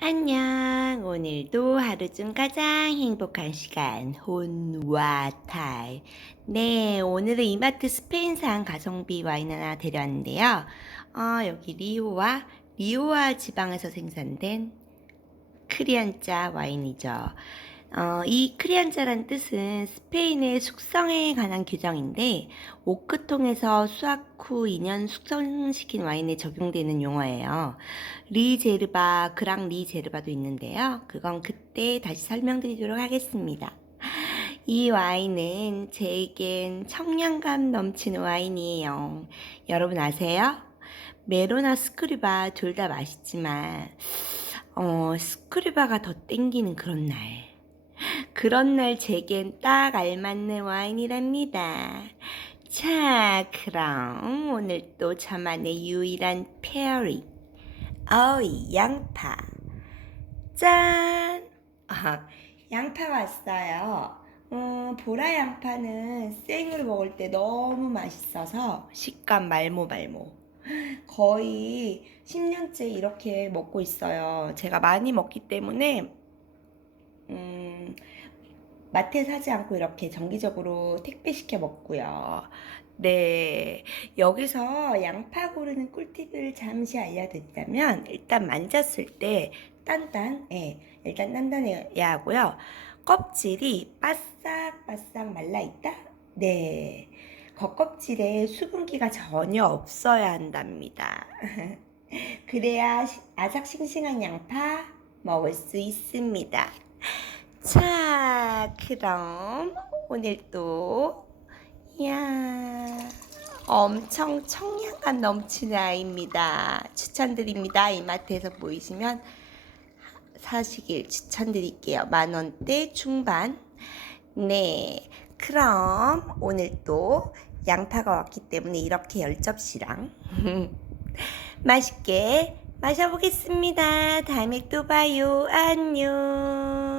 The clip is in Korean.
안녕. 오늘도 하루 중 가장 행복한 시간, 혼와타이. 네, 오늘은 이마트 스페인산 가성비 와인 하나 데려왔는데요. 어, 여기 리오와, 리오아 지방에서 생산된 크리안짜 와인이죠. 어, 이 크리안짜란 뜻은 스페인의 숙성에 관한 규정인데 오크통에서 수확 후 2년 숙성시킨 와인에 적용되는 용어예요. 리제르바, 그랑 리제르바도 있는데요. 그건 그때 다시 설명드리도록 하겠습니다. 이 와인은 제겐 청량감 넘치는 와인이에요. 여러분 아세요? 메로나 스크류바 둘 다 맛있지만 어, 스크류바가 더 땡기는 그런 날. 그런 날 제겐 딱 알맞는 와인이랍니다. 자, 그럼 오늘 또 저만의 유일한 페어링. 어이, 양파. 짠! 아, 양파 왔어요. 음, 보라 양파는 생으로 먹을 때 너무 맛있어서 식감 말모 말모. 거의 10년째 이렇게 먹고 있어요. 제가 많이 먹기 때문에, 음, 마트에 사지 않고 이렇게 정기적으로 택배시켜 먹고요. 네. 여기서 양파 고르는 꿀팁을 잠시 알려드리자면, 일단 만졌을 때 단단, 예, 일단 단단해야 하고요. 껍질이 바싹바싹 말라있다? 네. 겉껍질에 수분기가 전혀 없어야 한답니다. 그래야 시- 아삭 싱싱한 양파 먹을 수 있습니다. 자, 그럼 오늘도 이야 엄청 청량감 넘치는 아이입니다. 추천드립니다. 이마트에서 보이시면 사시길 추천드릴게요. 만 원대 중반. 네, 그럼 오늘도 양파가 왔기 때문에 이렇게 열 접시랑 맛있게 마셔보겠습니다. 다음에 또 봐요. 안녕.